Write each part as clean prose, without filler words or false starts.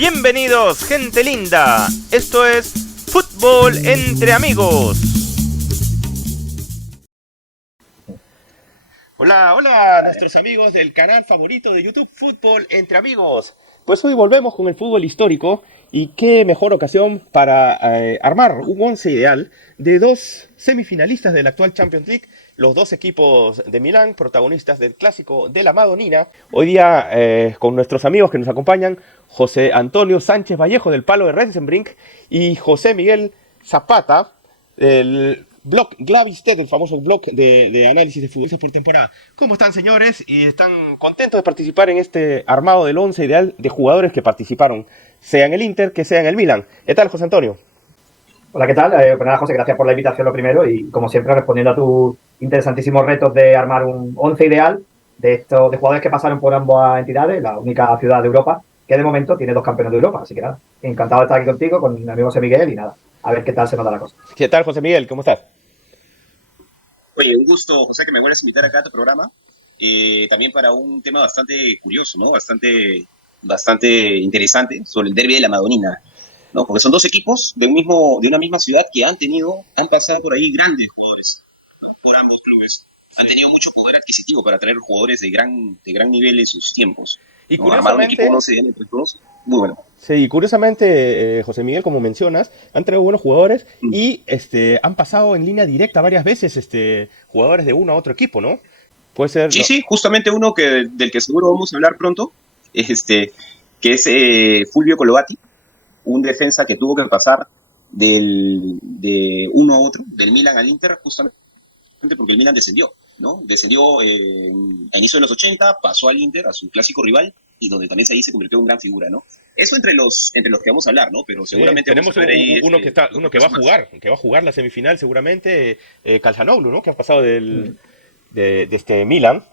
Bienvenidos, gente linda. Esto es Fútbol entre Amigos. Hola, hola a nuestros amigos del canal favorito de YouTube, Fútbol entre Amigos. Pues hoy volvemos con el fútbol histórico y qué mejor ocasión para armar un once ideal de dos semifinalistas de la actual Champions League, los dos equipos de Milán, protagonistas del clásico de la Madonina. Hoy día con nuestros amigos que nos acompañan, José Antonio Sánchez Vallejo del Palo de Rensenbrink y José Miguel Zapata, el blog Glavisted, el famoso blog de análisis de futbolistas por temporada. ¿Cómo están, señores? ¿Y están contentos de participar en este armado del once ideal de jugadores que participaron, sea en el Inter que sea en el Milan? ¿Qué tal, José Antonio? Hola, ¿qué tal? Pues nada, José, gracias por la invitación lo primero y como siempre respondiendo a tus interesantísimos retos de armar un once ideal de jugadores que pasaron por ambas entidades, la única ciudad de Europa que de momento tiene dos campeones de Europa, así que nada, encantado de estar aquí contigo, con mi amigo José Miguel y nada, a ver qué tal se nos da la cosa. ¿Qué tal, José Miguel? ¿Cómo estás? Oye, un gusto, José, que me vuelvas a invitar acá a tu programa. También para un tema bastante curioso, ¿no? Bastante interesante sobre el derbi de la Madonina, ¿no? Porque son dos equipos de una misma ciudad que han pasado por ahí grandes jugadores, ¿no? Por ambos clubes. Han tenido mucho poder adquisitivo para traer jugadores de gran nivel en sus tiempos. Y ¿No? Armar un equipo curiosamente, entre todos, muy bueno. sí, y curiosamente, José Miguel, como mencionas, han traído buenos jugadores y han pasado en línea directa varias veces jugadores de uno a otro equipo, ¿no? Puede ser. Sí, No. sí, justamente uno del que seguro vamos a hablar pronto, es que es Fulvio Colovati, un defensa que tuvo que pasar de uno a otro, del Milan al Inter, justamente porque el Milan descendió, ¿no? Descendió a inicio de los 80, pasó al Inter, a su clásico rival, y donde también ahí se convirtió en gran figura, ¿no? Eso entre los que vamos a hablar, ¿no? Pero Sí, seguramente vamos tenemos a ver ahí uno que va a jugar la semifinal seguramente, Calhanoglu, ¿no? Que ha pasado de este Milan,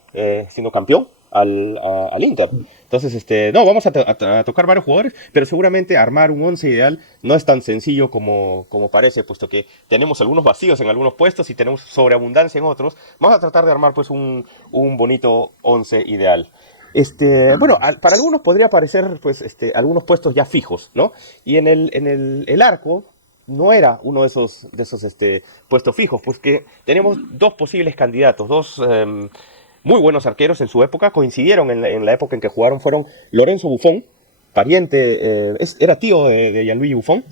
siendo campeón, al Inter. Entonces, no, vamos a tocar varios jugadores, pero seguramente armar un once ideal no es tan sencillo como parece, puesto que tenemos algunos vacíos en algunos puestos y tenemos sobreabundancia en otros. Vamos a tratar de armar pues un bonito once ideal. Bueno, para algunos podría parecer pues algunos puestos ya fijos, ¿no? Y el arco no era uno de esos puestos fijos, pues que tenemos dos posibles candidatos, dos muy buenos arqueros en su época, coincidieron en la época en que jugaron, fueron Lorenzo Buffon, pariente, era tío de Gianluigi Buffon,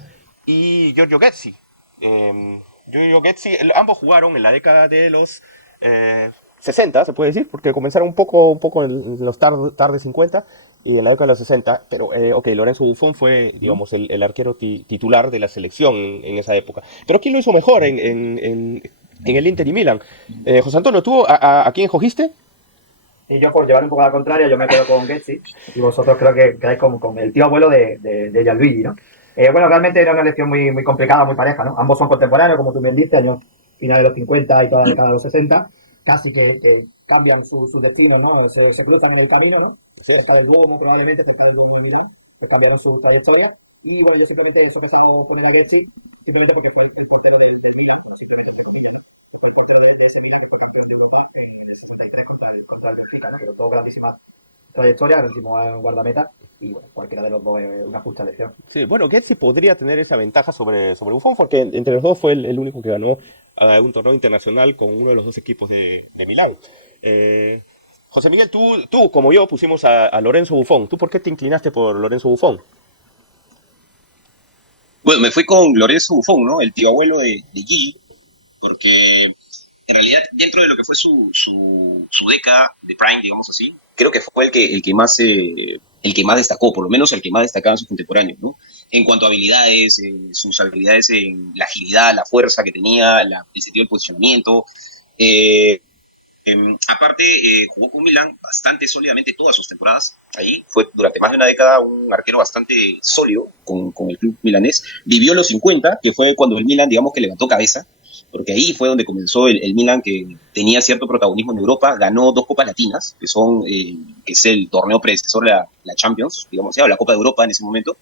y Giorgio Getzi. Giorgio Getzi, ambos jugaron en la década de los 60, se puede decir, porque comenzaron un poco en los tardes 50 y en la década de los 60, pero ok, Lorenzo Buffon fue, digamos, el arquero titular de la selección en esa época. Pero ¿quién lo hizo mejor en el Inter y Milan? José Antonio, ¿tú a quién escogiste? Y yo, por llevar un poco a la contraria, yo me quedo con Getzi y vosotros creo que quedáis con el tío abuelo de Gianluigi, ¿no? Bueno, realmente era una elección muy, muy complicada, muy pareja, ¿no? Ambos son contemporáneos, como tú bien dices, años finales de los 50 y toda la década de los 60, casi que cambian su destino, ¿no? Se cruzan en el camino, ¿no? Cerca del Duomo, probablemente, cerca del Duomo de Milán, pues cambiaron su trayectoria. Y bueno, yo simplemente he empezado poner a Getzi, simplemente porque fue el portero del Milan, pero simplemente se comillas, ¿no? El portero de ese Milan que fue campeón de Europa en el 63 contra el Benfica, ¿no? Que tuvo grandísima trayectoria, el último guardameta, y bueno, cualquiera de los dos es una justa elección. Sí, bueno, Getzi podría tener esa ventaja sobre Buffon, porque entre los dos fue el único que ganó un torneo internacional con uno de los dos equipos de Milán. José Miguel, tú como yo pusimos a Lorenzo Buffon. ¿Tú por qué te inclinaste por Lorenzo Buffon? Bueno, me fui con Lorenzo Buffon, ¿no? El tío abuelo de Gigi, porque en realidad, dentro de lo que fue su década de Prime, digamos así, creo que fue el que más destacó, por lo menos el que más destacaba en sus contemporáneos, ¿no? En cuanto a habilidades, sus habilidades en la agilidad, la fuerza que tenía, el sentido del posicionamiento. Eh, Aparte, jugó con Milan bastante sólidamente todas sus temporadas. Ahí fue durante más de una década un arquero bastante sólido con el club milanés. Vivió los 50, que fue cuando el Milan, digamos, que levantó cabeza, porque ahí fue donde comenzó el Milan, que tenía cierto protagonismo en Europa. Ganó dos Copas Latinas, que es el torneo predecesor de la Champions, digamos, o la Copa de Europa en ese momento.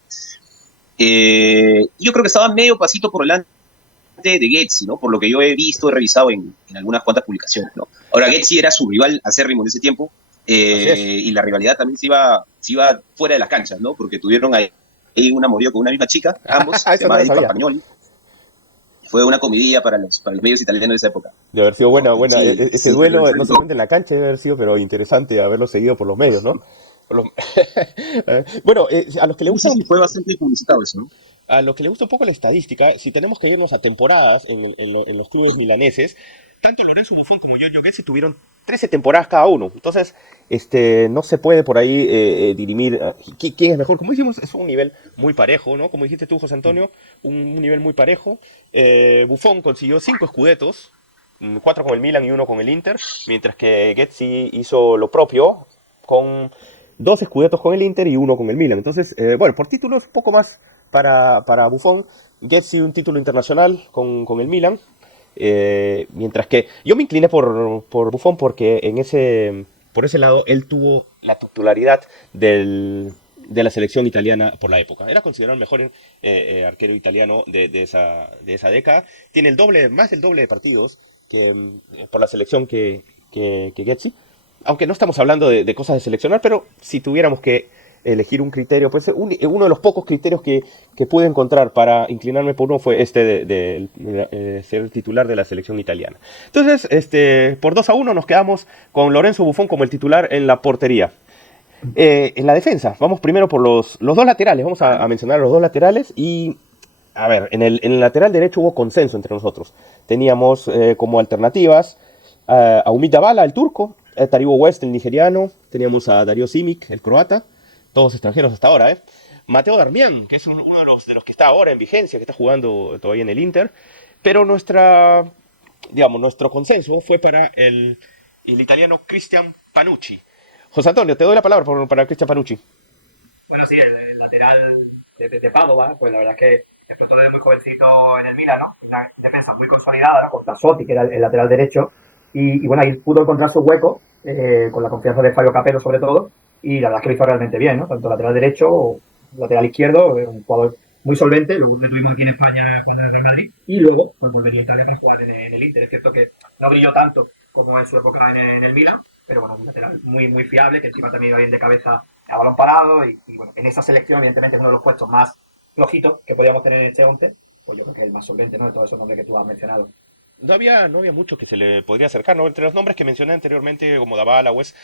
Yo creo que estaba medio pasito por delante de Getzi, ¿no? Por lo que yo he visto, he revisado en algunas cuantas publicaciones, ¿no? Ahora, Getzi era su rival acérrimo en ese tiempo, Así es. y la rivalidad también se iba fuera de las canchas, ¿no? Porque tuvieron ahí un amorío con una misma chica, ambos, se Eso no llamaba lo Edith sabía. Campagnoli. Fue una comidilla para los medios italianos de esa época. De haber sido ¿No? buena. Sí, Ese sí, duelo, no solamente en la cancha, debe haber sido, pero interesante haberlo seguido por los medios, ¿no? Por los- Bueno, a los que le sí, gusta, sí, fue bastante publicitado eso, ¿no? a los que le gusta un poco la estadística, si tenemos que irnos a temporadas en los clubes milaneses, tanto Lorenzo Buffon como Giorgio Gessi tuvieron 13 temporadas cada uno. Entonces, no se puede por ahí dirimir quién es mejor. Como dijimos, es un nivel muy parejo, ¿no? Como dijiste tú, José Antonio, un nivel muy parejo. Buffon consiguió 5 escudetos, 4 con el Milan y uno con el Inter, mientras que Gessi hizo lo propio con 2 escudetos con el Inter y uno con el Milan. Entonces, bueno, por títulos, poco más para Buffon. Gessi un título internacional con el Milan. Mientras que yo me incliné por Buffon porque por ese lado él tuvo la titularidad de la selección italiana por la época. Era considerado el mejor arquero italiano de esa década. Tiene más del doble de partidos por la selección que Getzi. Aunque no estamos hablando de cosas de seleccionar, pero si tuviéramos que elegir un criterio, pues uno de los pocos criterios que pude encontrar para inclinarme por uno fue de ser titular de la selección italiana. Entonces, por 2-1 nos quedamos con Lorenzo Buffon como el titular en la portería. En la defensa, vamos primero por los dos laterales, vamos a mencionar los dos laterales y, a ver, en el lateral derecho hubo consenso entre nosotros. Teníamos como alternativas a Umit Dabala, el turco, a Taribo West, el nigeriano, teníamos a Dario Simic, el croata, todos extranjeros hasta ahora, ¿eh? Mateo Darmian, que es uno de los que está ahora en vigencia, que está jugando todavía en el Inter, pero nuestro consenso fue para el italiano Cristian Panucci. José Antonio, te doy la palabra para Cristian Panucci. Bueno, sí, el lateral de Padova, pues la verdad es que explotó desde muy jovencito en el Milan, ¿no? Una defensa muy consolidada, ¿no? Con Tassotti, que era el lateral derecho, y bueno, ahí pudo encontrar su hueco, con la confianza de Fabio Capello sobre todo, y la verdad es que lo hizo realmente bien, ¿no? Tanto lateral derecho, lateral izquierdo, un jugador muy solvente, luego que tuvimos aquí en España con el Real Madrid, y luego cuando venía a Italia para jugar en el Inter. Es cierto que no brilló tanto como en su época en el Milan, pero bueno, un lateral muy, muy fiable, que encima también iba bien de cabeza a balón parado, y bueno, en esa selección evidentemente es uno de los puestos más flojitos que podíamos tener en este 11, pues yo creo que es el más solvente, ¿no? De todos esos nombres que tú has mencionado. No había mucho que se le podría acercar, ¿no? Entre los nombres que mencioné anteriormente, como Dabala, West,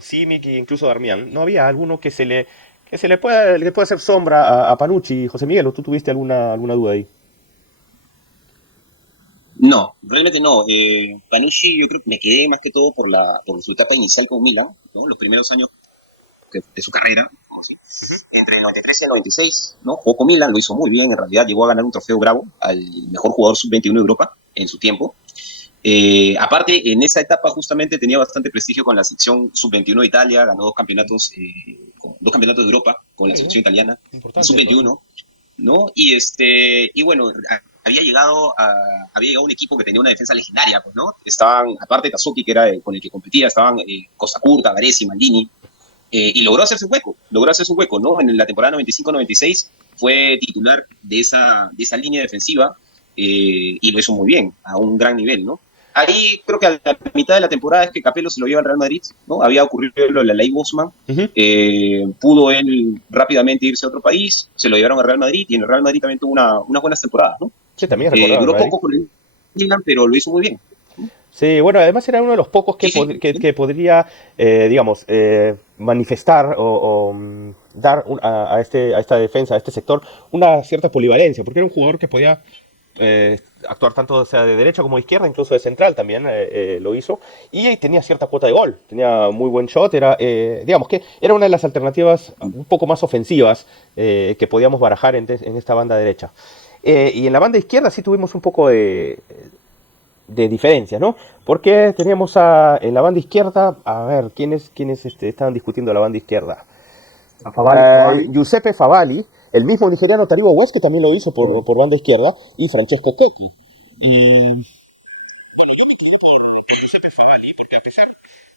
Simic e incluso Darmian, ¿no había alguno que le pueda hacer sombra a Panucci? José Miguel, ¿o tú tuviste alguna duda ahí? No, realmente no. Panucci yo creo que me quedé más que todo por su etapa inicial con Milan, ¿no? Los primeros años de su carrera, como así. Entre el 93 y el 96, ¿no? Jugó con Milan, lo hizo muy bien, en realidad llegó a ganar un trofeo Bravo al mejor jugador sub-21 de Europa en su tiempo. Aparte, en esa etapa justamente tenía bastante prestigio con la sección sub-21 de Italia, ganó dos campeonatos de Europa con la Sí, ¿no? selección italiana, Importante eso, ¿eh? sub-21, ¿no? Y bueno, había llegado un equipo que tenía una defensa legendaria, pues, ¿no? Estaban, aparte de Tazuki, que era con el que competía, estaban Costa Curta, Varesi, Maldini, y logró hacerse un hueco, ¿no? En la temporada 95-96 fue titular de esa línea defensiva, y lo hizo muy bien, a un gran nivel, ¿no? Ahí creo que a la mitad de la temporada es que Capello se lo lleva al Real Madrid, ¿no? Había ocurrido lo de la ley Bosman, Ujú. pudo él rápidamente irse a otro país, se lo llevaron al Real Madrid, y en el Real Madrid también tuvo unas buenas temporadas, ¿no? Sí, también es recordado en Duró Madrid. poco con el Milan, pero lo hizo muy bien. Sí, bueno, además era uno de los pocos que, Sí, sí. que podría, digamos, manifestar o dar a esta defensa, a este sector, una cierta polivalencia, porque era un jugador que podía actuar tanto sea de derecha como de izquierda, incluso de central también lo hizo, y tenía cierta cuota de gol, tenía muy buen shot, digamos que era una de las alternativas un poco más ofensivas que podíamos barajar en esta banda derecha. Y en la banda izquierda sí tuvimos un poco de diferencia, ¿no? Porque teníamos en la banda izquierda, a ver, ¿quiénes estaban discutiendo la banda izquierda? A Favali. Giuseppe Favali, el mismo nigeriano Taribo West, que también lo hizo por banda izquierda, y Francesco Cotti. Y Giuseppe Favali, porque a pesar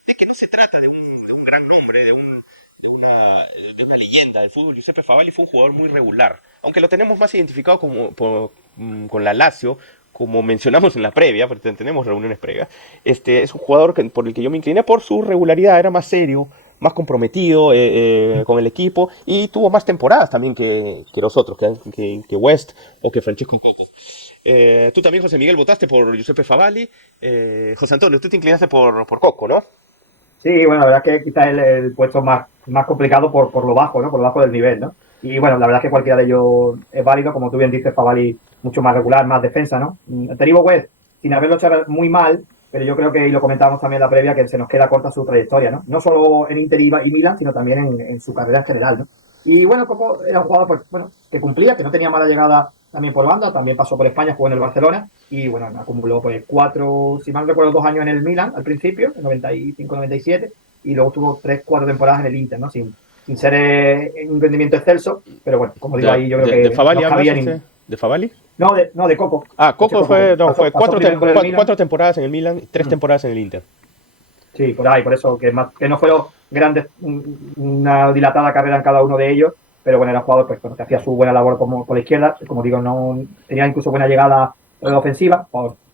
de que no se trata de un gran nombre, de una leyenda del fútbol, Giuseppe Favali fue un jugador muy regular, aunque lo tenemos más identificado con la Lazio, como mencionamos en la previa, porque tenemos reuniones previas. Es un jugador por el que yo me incliné por su regularidad, era más serio, más comprometido con el equipo y tuvo más temporadas también que los otros, que West o que Francesco Coco. Tú también, José Miguel, votaste por Giuseppe Favali. José Antonio, tú te inclinaste por Coco, ¿no? Sí, bueno, la verdad es que quizás el puesto más complicado por lo bajo, ¿no? Por lo bajo del nivel, ¿no? Y bueno, la verdad es que cualquiera de ellos es válido, como tú bien dices, Favali mucho más regular, más defensa, ¿no? Taribo West, sin haberlo hecho muy mal, pero yo creo que, y lo comentábamos también en la previa, que se nos queda corta su trayectoria, ¿no? No solo en Inter y Milan, sino también en su carrera en general, ¿no? Y bueno, Coco era un jugador, pues, bueno, que cumplía, que no tenía mala llegada también por banda, también pasó por España, jugó en el Barcelona y bueno, acumuló pues 4, si mal no recuerdo, 2 años en el Milan al principio, en 95-97, y luego tuvo 3-4 temporadas en el Inter, ¿no? Sin ser un rendimiento excelso, pero bueno, como digo, ahí yo creo ¿De que Favali no hablas? cabía ni... ¿De Favali? No, de Coco. Ah, Coco fue Pasó primero por el Milan. 4 temporadas en el Milan y 3 temporadas en el Inter. Sí, por ahí, por eso, que no fueron grandes, una dilatada carrera en cada uno de ellos, pero bueno, era un jugador pues, bueno, que hacía su buena labor por la izquierda, como digo, no tenía incluso buena llegada ofensiva,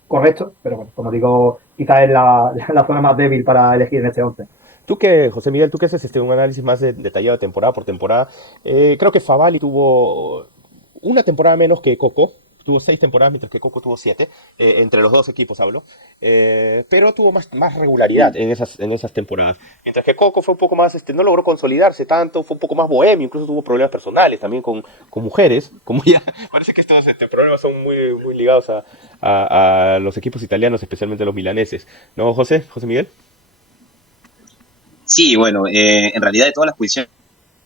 correcto, pero bueno, como digo, quizás es la zona más débil para elegir en este 11. Tú José Miguel, tú que haces un análisis más detallado temporada por temporada, creo que Favali tuvo una temporada menos que Coco, tuvo 6 temporadas mientras que Coco tuvo 7, entre los dos equipos hablo, pero tuvo más regularidad en esas temporadas, mientras que Coco fue un poco más, no logró consolidarse tanto, fue un poco más bohemio, incluso tuvo problemas personales también con mujeres, como ya parece que estos problemas son muy, muy ligados a los equipos italianos, especialmente los milaneses, ¿no, José Miguel? Sí, bueno, en realidad de todas las posiciones,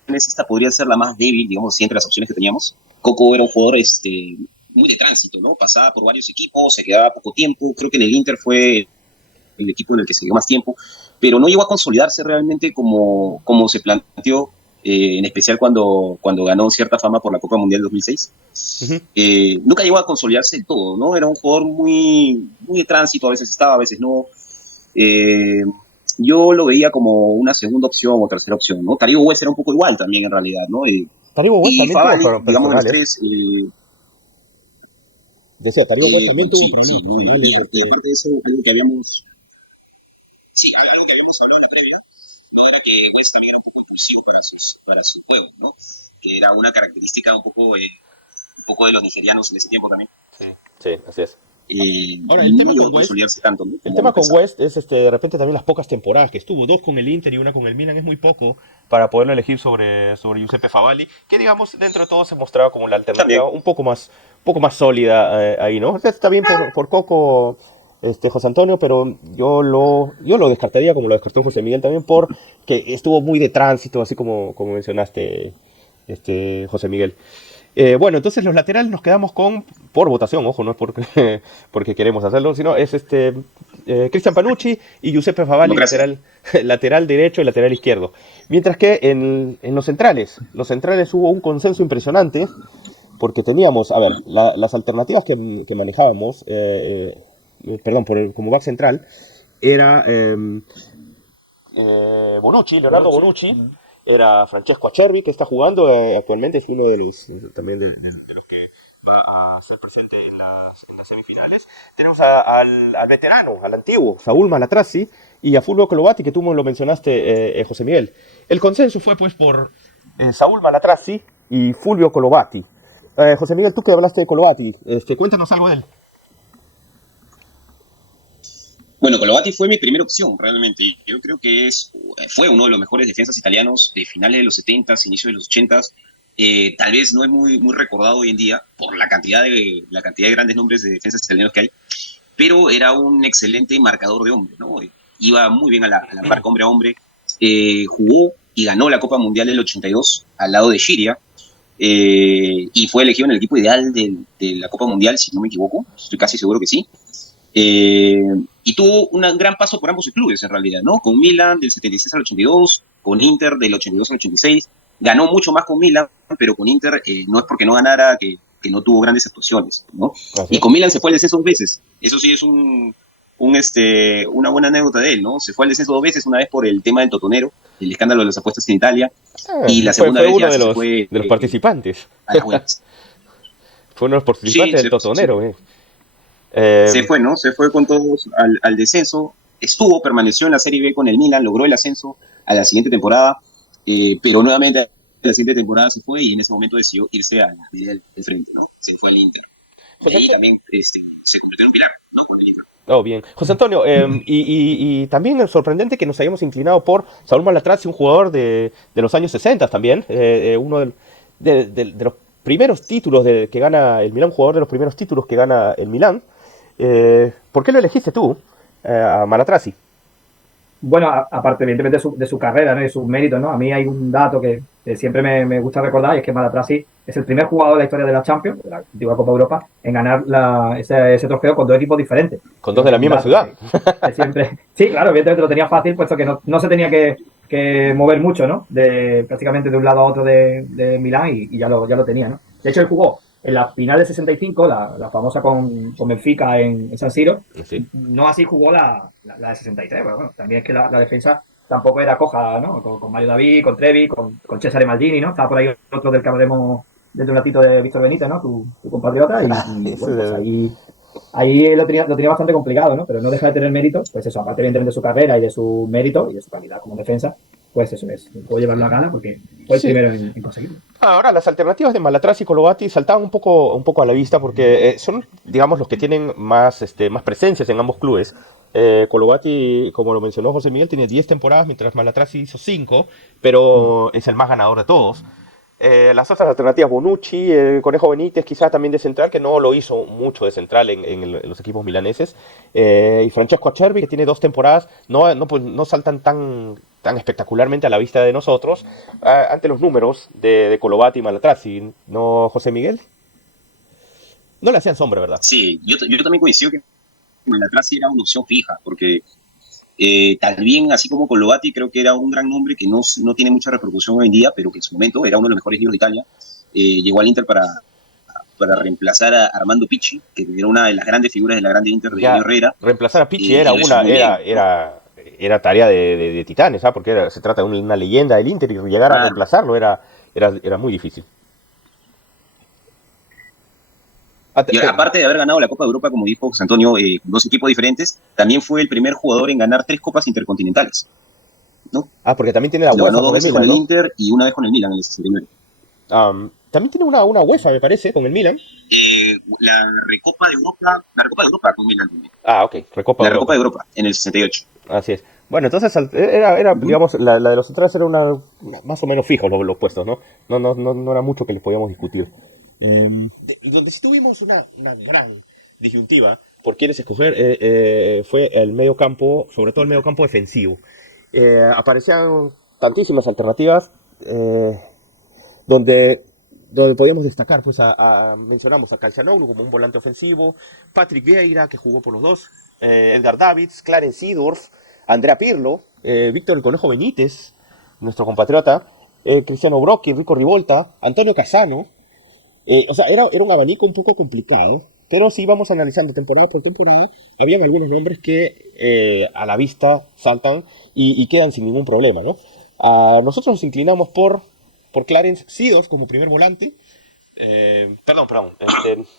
esta podría ser la más débil, digamos, entre las opciones que teníamos. Coco era un jugador muy de tránsito, ¿no? Pasaba por varios equipos, se quedaba poco tiempo. Creo que en el Inter fue el equipo en el que se quedó más tiempo, pero no llegó a consolidarse realmente como se planteó, en especial cuando ganó cierta fama por la Copa Mundial 2006. Uh-huh. Nunca llegó a consolidarse del todo, ¿no? Era un jugador muy, muy de tránsito, a veces estaba, a veces no. Yo lo veía como una segunda opción o tercera opción, ¿no? Taribo West era un poco igual también en realidad, ¿no? Taribo West Y también Favali, tuvo digamos, de los personales. tres, Decía, Taribo West también tuvo sí, muy bien. Y aparte de eso, algo que habíamos hablado en la previa, ¿no? Era que West también era un poco impulsivo para sus juegos, ¿no? Que era una característica un poco de los nigerianos en ese tiempo también. Sí, así es. Ahora, No llegó a consolidarse tanto, ¿no? El tema con West es de repente también las pocas temporadas que estuvo, 2 con el Inter y 1 con el Milan, es muy poco para poderlo elegir sobre Giuseppe Favali, que digamos dentro de todo se mostraba como la alternativa También. un poco más sólida ahí, ¿no? Está bien por Coco, José Antonio, pero yo lo descartaría como lo descartó José Miguel también, porque estuvo muy de tránsito, así como mencionaste, José Miguel. Bueno, entonces los laterales nos quedamos por votación, ojo, no es porque queremos hacerlo, sino es Cristian Panucci y Giuseppe Favali, lateral derecho y lateral izquierdo. Mientras que en los centrales hubo un consenso impresionante, porque teníamos, a ver, las alternativas que manejábamos, como back central, era Leonardo Bonucci. Era Francesco Acerbi, que está jugando actualmente, es uno de los también de los que va a ser presente en las semifinales. Tenemos al veterano, al antiguo, Saúl Malatrassi, y a Fulvio Colovati, que tú lo mencionaste, José Miguel. El consenso fue pues por Saúl Malatrassi y Fulvio Colovati. José Miguel, tú que hablaste de Colovati, cuéntanos algo de él. Bueno, Colovati fue mi primera opción, realmente. Yo creo que fue uno de los mejores defensas italianos de finales de los 70s, inicios de los 80s. Tal vez no es muy, muy recordado hoy en día por la cantidad de grandes nombres de defensas italianos que hay, pero era un excelente marcador de hombre, ¿no? Iba muy bien a la marca hombre a hombre. Jugó y ganó la Copa Mundial del 82 al lado de Sciria. Y fue elegido en el equipo ideal de la Copa Mundial, si no me equivoco. Estoy casi seguro que sí. Y tuvo un gran paso por ambos clubes, en realidad, ¿no? Con Milan del 76 al 82, con Inter del 82 al 86. Ganó mucho más con Milan, pero con Inter no es porque no ganara que no tuvo grandes actuaciones, ¿no? Y con Milan se fue al descenso 2 veces. Eso sí es una buena anécdota de él, ¿no? Se fue al descenso 2 veces, una vez por el tema del Totonero, el escándalo de las apuestas en Italia, y la segunda vez ya se fue de los participantes. A las buenas. Fue uno de los participantes del Totonero, Se fue, ¿no? Se fue con todos al descenso. Permaneció en la Serie B con el Milan, logró el ascenso a la siguiente temporada, pero nuevamente a la siguiente temporada se fue y en ese momento decidió irse a la pelea del frente, ¿no? Se fue al Inter. De ahí también se convirtió en un pilar, ¿no? Con el Inter. Oh, bien. José Antonio, y también es sorprendente que nos hayamos inclinado por Saúl Malatrazzi, un jugador de los años 60 también, uno de los primeros títulos que gana el Milán, un jugador de los primeros títulos que gana el Milán. ¿Por qué lo elegiste tú, a Malatrazzi? Bueno, aparte, evidentemente, de su carrera, ¿no? Y de sus méritos, ¿no? A mí hay un dato que siempre me gusta recordar, y es que Malatrazzi es el primer jugador de la historia de la Champions, de la antigua Copa Europa, en ganar ese trofeo con dos equipos diferentes. Con dos de la misma ciudad. Que siempre, sí, claro, evidentemente lo tenía fácil, puesto que no se tenía que mover mucho, ¿no? Prácticamente de un lado a otro de Milán, y ya lo tenía, ¿no? De hecho, él jugó en la final de 65, la famosa con Benfica en San Siro. Sí. No así jugó la de 63, pero bueno, también es que la defensa tampoco era coja, ¿no? Con Mario David, con Trevi, con Cesare Maldini, ¿no? Estaba por ahí otro del que hablaremos dentro de un ratito, de Víctor Benítez, ¿no? Tu compatriota, y bueno, pues ahí lo tenía bastante complicado, ¿no? Pero no deja de tener mérito, pues eso, aparte evidentemente de su carrera y de su mérito y de su calidad como defensa, pues eso es, puedo llevar la gana porque fue el primero en conseguirlo. Ahora, las alternativas de Malatrazzi y Colovati saltaban un poco a la vista porque son, digamos, los que tienen más presencias en ambos clubes. Colovati, como lo mencionó José Miguel, tiene 10 temporadas, mientras Malatrazzi hizo 5, pero es el más ganador de todos. Las otras alternativas, Bonucci, el Conejo Benítez, quizás también de central, que no lo hizo mucho de central en los equipos milaneses, y Francesco Acerbi, que tiene 2 temporadas, no saltan tan espectacularmente a la vista de nosotros ante los números de Colovati y Malatrazzi, ¿no, José Miguel? No le hacían sombra, ¿verdad? Sí, yo también coincido que Malatrazzi era una opción fija, porque también, así como Colovati, creo que era un gran nombre que no tiene mucha repercusión hoy en día, pero que en su momento era uno de los mejores libros de Italia. Llegó al Inter para reemplazar a Armando Picci, que era una de las grandes figuras de la grande Inter de Miguel Herrera. Reemplazar a Picci era tarea de titanes, ¿sabes? Porque se trata de una leyenda del Inter, y llegar a reemplazarlo era muy difícil. Y aparte de haber ganado la Copa de Europa, como dijo José Antonio, 2 equipos diferentes, también fue el primer jugador en ganar 3 copas intercontinentales, ¿no? Porque también tiene la UEFA. Ganó 2 veces con el Milan, Inter y 1 vez con el Milan en el 69. También tiene una UEFA, me parece, con el Milan. La Recopa de Europa con Milan también. Ok, Recopa de Europa en el 68. Así es. Bueno, entonces era digamos, la de los centrales era una más o menos fijos los puestos, ¿no? No era mucho que les podíamos discutir. Donde sí tuvimos una gran disyuntiva por quiénes escoger fue el medio campo, sobre todo el medio campo defensivo. Aparecían tantísimas alternativas donde podíamos destacar, pues mencionamos a Calcianoglu como un volante ofensivo, Patrick Vieira, que jugó por los dos, Edgar Davids, Clarence Seedorf, Andrea Pirlo, Víctor el Conejo Benítez, nuestro compatriota, Cristiano Brocchi, Enrico Rivolta, Antonio Cassano. Era un abanico un poco complicado, pero si vamos analizando temporada por temporada, habían algunos nombres que a la vista saltan y quedan sin ningún problema, ¿no? Nosotros nos inclinamos por Clarence Seedorf como primer volante.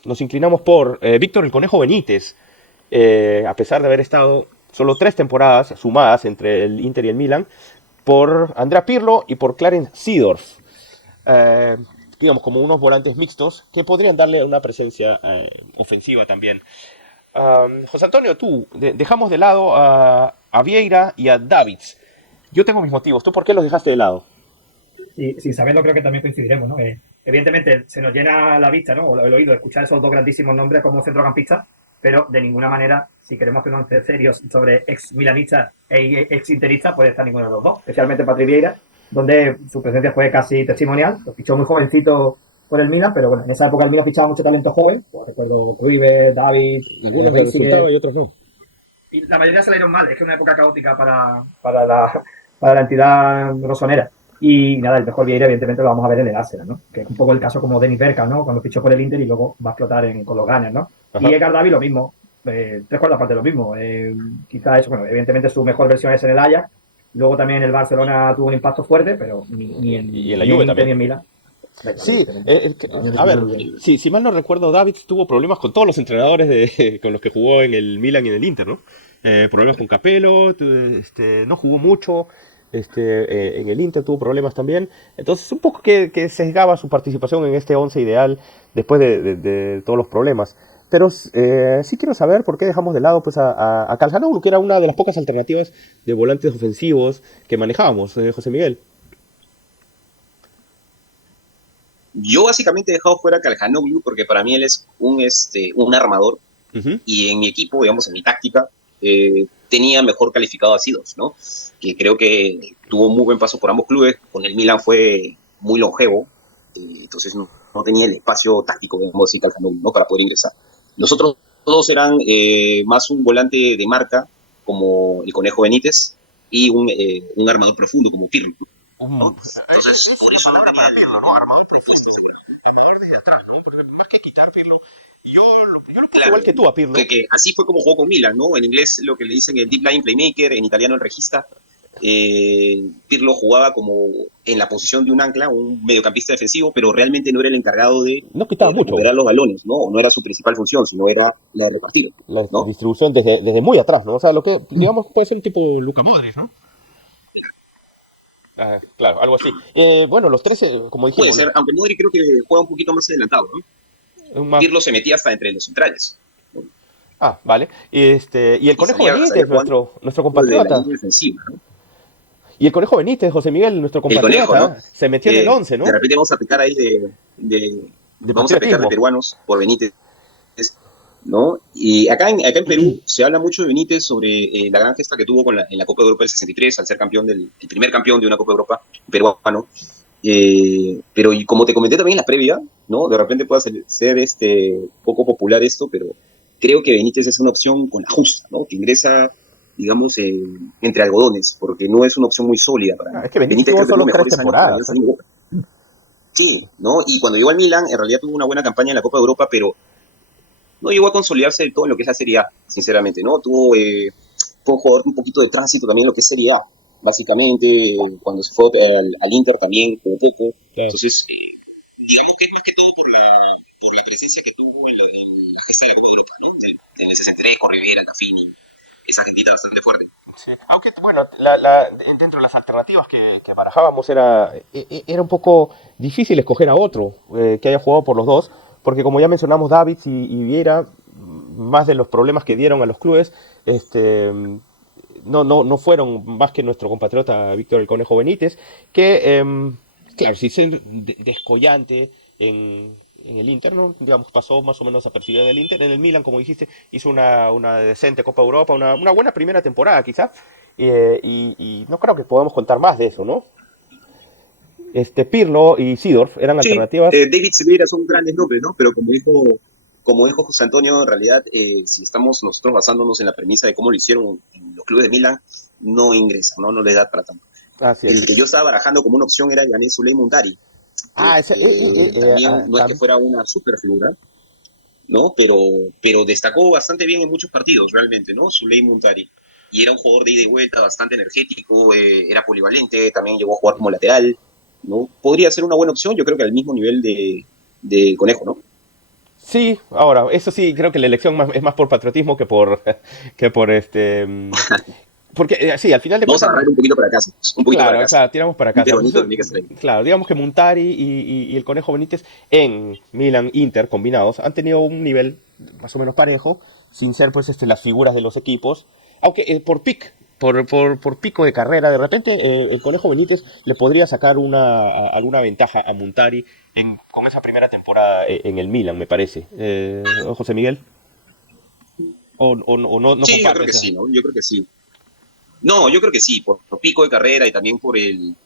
Nos inclinamos por Víctor el Conejo Benítez, a pesar de haber estado solo 3 temporadas sumadas entre el Inter y el Milan, por Andrea Pirlo y por Clarence Seedorf. Digamos, como unos volantes mixtos que podrían darle una presencia ofensiva también. José Antonio, tú, dejamos de lado a Vieira y a Davids. Yo tengo mis motivos. ¿Tú por qué los dejaste de lado? Sí, sabiendo creo que también coincidiremos, ¿no? Evidentemente se nos llena la vista, ¿no? O el oído, escuchar esos 2 grandísimos nombres como centrocampistas, pero de ninguna manera, si queremos que nos serios sobre ex milanistas e ex interistas, puede estar ninguno de los dos, especialmente Patrick Vieira, donde su presencia fue casi testimonial. Lo fichó muy jovencito por el Milan, pero bueno, en esa época el Milan fichaba mucho talento joven, pues recuerdo Cruyff, David, algunos resultados y otros no. Y la mayoría salieron mal, es que es una época caótica para la entidad rosonera. Y nada, el mejor Vieira evidentemente lo vamos a ver en el Arsenal, ¿no? Que es un poco el caso como Dennis Bergkamp, ¿no? Cuando fichó por el Inter y luego va a explotar con los Gunners, ¿no? Ajá. Y Edgar Davids lo mismo, 3/4 partes lo mismo. Quizás eso, bueno, evidentemente su mejor versión es en el Ajax. Luego también el Barcelona tuvo un impacto fuerte, pero ni en la Juve también. Ni en Milan. Sí, a ver, si mal no recuerdo, Davids tuvo problemas con todos los entrenadores con los que jugó en el Milan y en el Inter, ¿no? Problemas con Capello, no jugó mucho. en el Inter tuvo problemas también. Entonces, un poco que sesgaba su participación en este 11 ideal después de todos los problemas. Pero sí quiero saber por qué dejamos de lado pues, a Calhanoglu, que era una de las pocas alternativas de volantes ofensivos que manejábamos, José Miguel. Yo básicamente he dejado fuera a Calhanoglu porque para mí él es un armador Ujú. y en mi equipo, digamos, en mi táctica, tenía mejor calificado a Seedorf, ¿no? Que creo que tuvo muy buen paso por ambos clubes. Con el Milan fue muy longevo, entonces no tenía el espacio táctico, digamos así, Calhanoglu, ¿no? Para poder ingresar. Los otros dos eran más un volante de marca, como el Conejo Benítez, y un armador profundo, como Pirlo, ¿no? Entonces, por eso no tenía Pirlo, ¿no? Armador puesto profundo. ese grado. Armador desde atrás, ¿no? Porque más que quitar Pirlo, yo lo pongo Claro, igual que tú a Pirlo. que así fue como jugó con Milan, ¿no? En inglés lo que le dicen el deep line playmaker, en italiano el regista. Pirlo jugaba como en la posición de un ancla, un mediocampista defensivo, pero realmente no era el encargado de No quitaba mucho. recuperar los balones, ¿no? No era su principal función, sino era la de repartir, La ¿no? distribución desde muy atrás, ¿no? O sea, lo que, digamos, puede ser un tipo Luka Modric, ¿no? Ah, claro, algo así. Bueno, los 13, como Puede dijimos, ser, aunque Modric creo que juega un poquito más adelantado, ¿no? más... Pirlo se metía hasta entre los centrales, ¿no? Ah, vale. Y el Y Conejo salía Benítez, jugando nuestro desde la compatriota. línea defensiva, ¿no? Y el Conejo Benítez, José Miguel, nuestro El Conejo, ¿no? compatriota, se metió en el 11, De ¿no? repente vamos a pecar ahí de De vamos a pecar de patriotismo. peruanos por Benítez, ¿no? Y acá en Perú se habla mucho de Benítez sobre la gran gesta que tuvo en la Copa de Europa del 63 al ser campeón el primer campeón de una Copa de Europa peruano. Pero y como te comenté también en la previa, ¿no? De repente puede ser poco popular esto, pero creo que Benítez es una opción con la justa, ¿no? Que ingresa, digamos, entre algodones, porque no es una opción muy sólida para mí. Es que Benítez Benítez tuvo creo que tuvo solo 3 mejores años con temporadas. Alianza Lima. Sí, ¿no? Y cuando llegó al Milan, en realidad tuvo una buena campaña en la Copa de Europa, pero no llegó a consolidarse del todo en lo que es la Serie A, sinceramente, ¿no? Fue un jugador un poquito de tránsito también en lo que es Serie A, básicamente, cuando se fue al Inter también, como poco. Claro. Entonces, digamos que es más que todo por la presencia que tuvo en la gesta de la Copa de Europa, ¿no? En el 63, con Rivera, Cafini, esa gentita bastante fuerte. Sí. Aunque, bueno, dentro de las alternativas que barajábamos era un poco difícil escoger a otro que haya jugado por los dos, porque como ya mencionamos, Davids y Vieira, más de los problemas que dieron a los clubes, no fueron más que nuestro compatriota Víctor el Conejo Benítez, que, claro, si ser descollante en el Inter, ¿no? Digamos, pasó más o menos apercibido en el Inter. En el Milan, como dijiste, hizo una decente Copa Europa, una buena primera temporada quizás, y no creo que podamos contar más de eso, ¿no? Pirlo y Seedorf eran Sí, alternativas. David Silveira son grandes nombres, ¿no? Pero como dijo José Antonio, en realidad, si estamos nosotros basándonos en la premisa de cómo lo hicieron en los clubes de Milan, no ingresa, ¿no? Le da para tanto. Así El es. que yo estaba barajando como una opción era Yanez Suley Muntari, Ah, que también no es que fuera una super figura, ¿no? Pero destacó bastante bien en muchos partidos, realmente, ¿no? Suley Muntari. Y era un jugador de ida y vuelta, bastante energético, era polivalente, también llegó a jugar como lateral, ¿no? Podría ser una buena opción, yo creo que al mismo nivel de Conejo, ¿no? sí, ahora, eso sí, creo que la elección es más por patriotismo que por, que por porque sí, al final de Vamos a cuentas, agarrar un poquito para casa, un poquito para claro, casa. claro, tiramos para Un casa. peruanito tiene que estar ahí. Claro, digamos que Montari y el Conejo Benítez en Milan Inter combinados han tenido un nivel más o menos parejo, sin ser pues las figuras de los equipos, aunque por pico de carrera, de repente el Conejo Benítez le podría sacar alguna ventaja a Montari con esa primera temporada en el Milan, me parece. José Miguel, o no Sí, yo creo que compartes. sí, ¿no? Yo creo que sí. No, yo creo que sí, por pico de carrera y también por el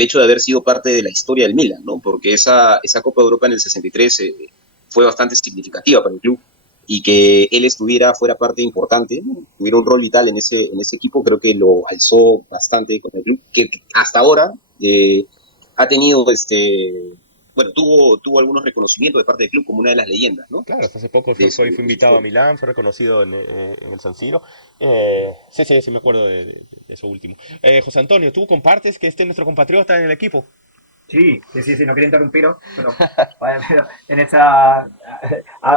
hecho de haber sido parte de la historia del Milan, ¿no? Porque esa Copa de Europa en el 63 fue bastante significativa para el club y que él fuera parte importante, ¿no? Tuviera un rol vital en ese equipo, creo que lo alzó bastante con el club, que hasta ahora ha tenido, bueno, tuvo algunos reconocimientos de parte del club como una de las leyendas, ¿no? Claro, hasta hace poco De fue su invitado a historia. Milán, fue reconocido en el San Siro. Sí, me acuerdo de eso último. José Antonio, ¿tú compartes que esté nuestro compatriota en el equipo? Sí, no quería interrumpiros, pero, vaya, pero en esta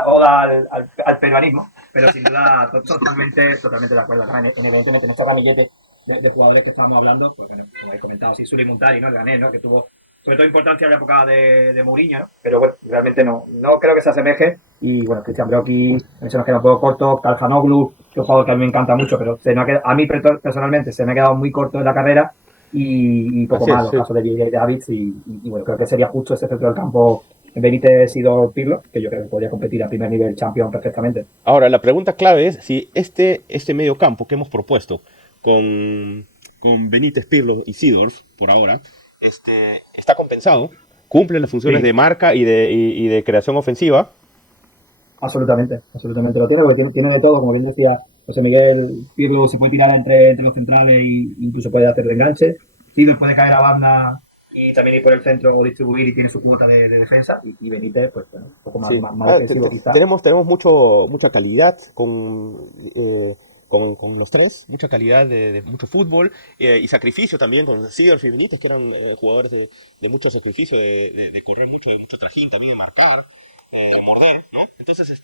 oda al peruanismo, pero sin duda totalmente de acuerdo, ¿no? Evidentemente en este ramillete de jugadores que estábamos hablando, pues bueno, como habéis comentado, sí, Suli Muntari, ¿no? El ganés, ¿no? Que tuvo sobre todo importancia en la época de Mourinho, ¿no? Pero bueno, realmente no creo que se asemeje. Y bueno, Christian Brocchi, se nos queda un poco corto, Calhanoglu, que es un jugador que a mí me encanta mucho, pero a mí personalmente se me ha quedado muy corto en la carrera y poco Así es, más los sí. casos de J.J. Davids y bueno, creo que sería justo ese centro del campo Benítez y Pirlo, que yo creo que podría competir a primer nivel Champions perfectamente. Ahora, la pregunta clave es si este medio campo que hemos propuesto con Benítez, Pirlo y Seedorf, por ahora, está compensado, cumple las funciones Sí, de marca y de creación ofensiva. absolutamente, absolutamente lo tiene, porque tiene de todo, como bien decía José Miguel. Pirlo se puede tirar entre los centrales e incluso puede hacer de enganche. Sidor puede caer a banda y también ir por el centro o distribuir y tiene su cuota de defensa. Y Benítez, pues bueno, un poco más, Sí. más defensivo quizás. Tenemos mucha calidad con los tres, mucha calidad de mucho fútbol y sacrificio también con Seedorf y Benítez, que eran jugadores de mucho sacrificio, de correr mucho, de mucho trajín, también de marcar, de morder, ¿no? Entonces,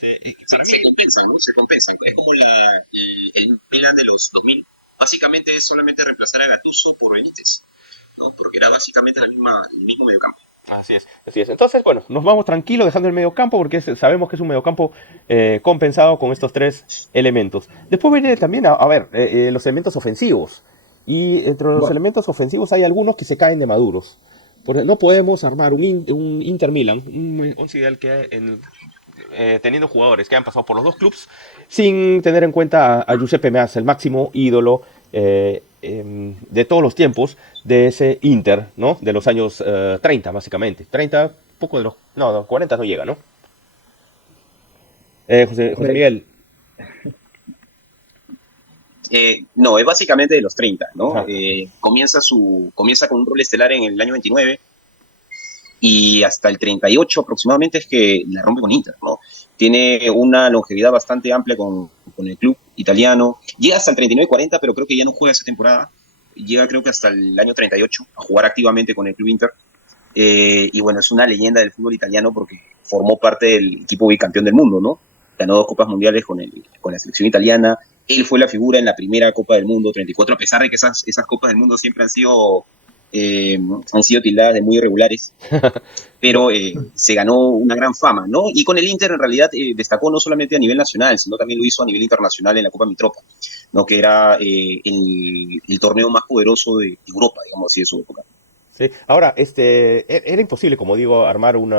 para mí... Se compensan, ¿no? Se compensan. Es como el Milan de los 2000. Básicamente es solamente reemplazar a Gattuso por Benítez, ¿no? Porque era básicamente el mismo mediocampo. Así es, así es. Entonces, bueno, nos vamos tranquilos dejando el mediocampo porque sabemos que es un mediocampo compensado con estos tres elementos. Después viene también, a ver, los elementos ofensivos. Y entre los Bueno, elementos ofensivos hay algunos que se caen de maduros. Porque no podemos armar un Inter Milan, un once ideal teniendo jugadores que han pasado por los dos clubes, sin tener en cuenta a Giuseppe Meazza, el máximo ídolo de todos los tiempos de ese Inter, ¿no? De los años 30, básicamente. 30, poco de los... No, 40 no llega, ¿no? José hombre, Miguel. No, es básicamente de los 30, ¿no? Ajá. Comienza con un rol estelar en el año 29 y hasta el 38 aproximadamente es que la rompe con Inter, ¿no? Tiene una longevidad bastante amplia con el club italiano. Llega hasta el 39-40, pero creo que ya no juega esa temporada. Llega creo que hasta el año 38 a jugar activamente con el club Inter. Y bueno, es una leyenda del fútbol italiano porque formó parte del equipo bicampeón del mundo, ¿no? Ganó 2 Copas Mundiales con la selección italiana. Él fue la figura en la primera Copa del Mundo, 34, a pesar de que esas Copas del Mundo siempre han sido tildadas de muy irregulares, pero se ganó una gran fama, ¿no? Y con el Inter en realidad destacó no solamente a nivel nacional, sino también lo hizo a nivel internacional en la Copa Mitropa, ¿no? Que era el torneo más poderoso de Europa, digamos así, de su época. Sí. Ahora, era imposible, como digo, armar un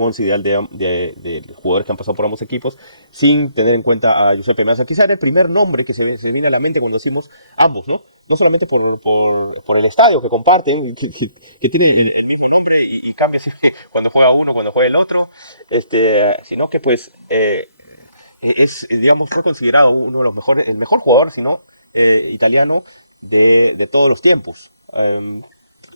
once ideal de jugadores que han pasado por ambos equipos sin tener en cuenta a Giuseppe Meazza. Quizá era el primer nombre que se viene a la mente cuando decimos ambos, ¿no? No solamente por el estadio que comparten, que tiene el mismo nombre y cambia así cuando juega uno, cuando juega el otro, sino que pues digamos, fue considerado uno de los mejores, el mejor jugador, si no, italiano de todos los tiempos.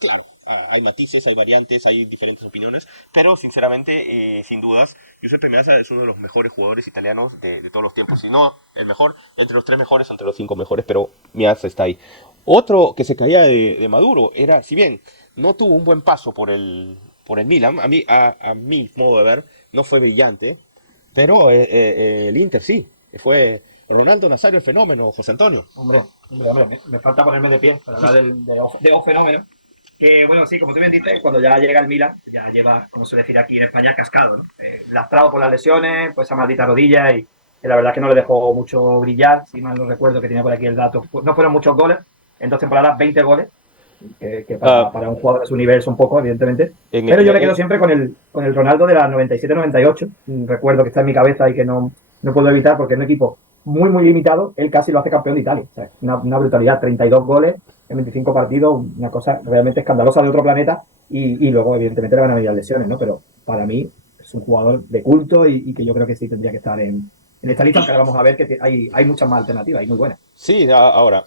Claro, hay matices, hay variantes, hay diferentes opiniones, pero sinceramente, sin dudas, Giuseppe Meazza es uno de los mejores jugadores italianos de todos los tiempos, si no el mejor, entre los 3 mejores, entre los 5 mejores, pero Meazza está ahí. Otro que se caía de Maduro era, si bien no tuvo un buen paso por el Milan, a mi modo de ver, no fue brillante, pero el Inter sí, fue Ronaldo Nazario el fenómeno, José Antonio. hombre, me falta ponerme de pie para hablar de un fenómeno. Que bueno, sí, como tú bien dices, cuando ya llega el Milan, ya lleva, como se decir aquí en España, cascado, ¿no? Lastrado por las lesiones, pues esa maldita rodilla y la verdad es que no le dejó mucho brillar, si mal no recuerdo que tenía por aquí el dato. No fueron muchos goles, en 2 temporadas 20 goles, que Ah, para un jugador de su nivel son pocos, evidentemente. en, Pero yo me quedo en- siempre con el Ronaldo de la 97-98. Recuerdo que está en mi cabeza y que no puedo evitar porque es un equipo muy, muy limitado. Él casi lo hace campeón de Italia. O sea, una brutalidad, 32 goles en 25 partidos, una cosa realmente escandalosa de otro planeta. Y luego, evidentemente, le van a venir las lesiones, ¿no? Pero para mí es un jugador de culto y que yo creo que sí tendría que estar en esta lista, aunque ahora vamos a ver que hay muchas más alternativas y muy buenas. Sí, ahora,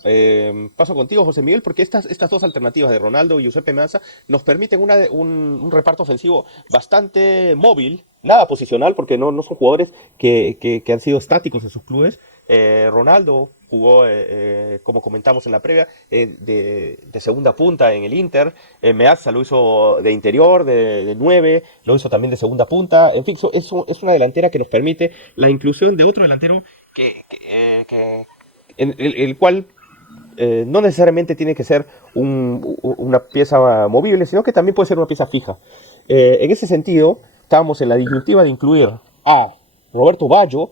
paso contigo, José Miguel, porque estas dos alternativas de Ronaldo y Giuseppe Meazza nos permiten un reparto ofensivo bastante móvil, nada posicional, porque no son jugadores que han sido estáticos en sus clubes. Ronaldo jugó, como comentamos en la previa, de segunda punta en el Inter. Meazza lo hizo de interior, de 9, lo hizo también de segunda punta. En fin, es una delantera que nos permite la inclusión de otro delantero que el cual no necesariamente tiene que ser una pieza movible, sino que también puede ser una pieza fija. En ese sentido, estábamos en la disyuntiva de incluir a Roberto Baggio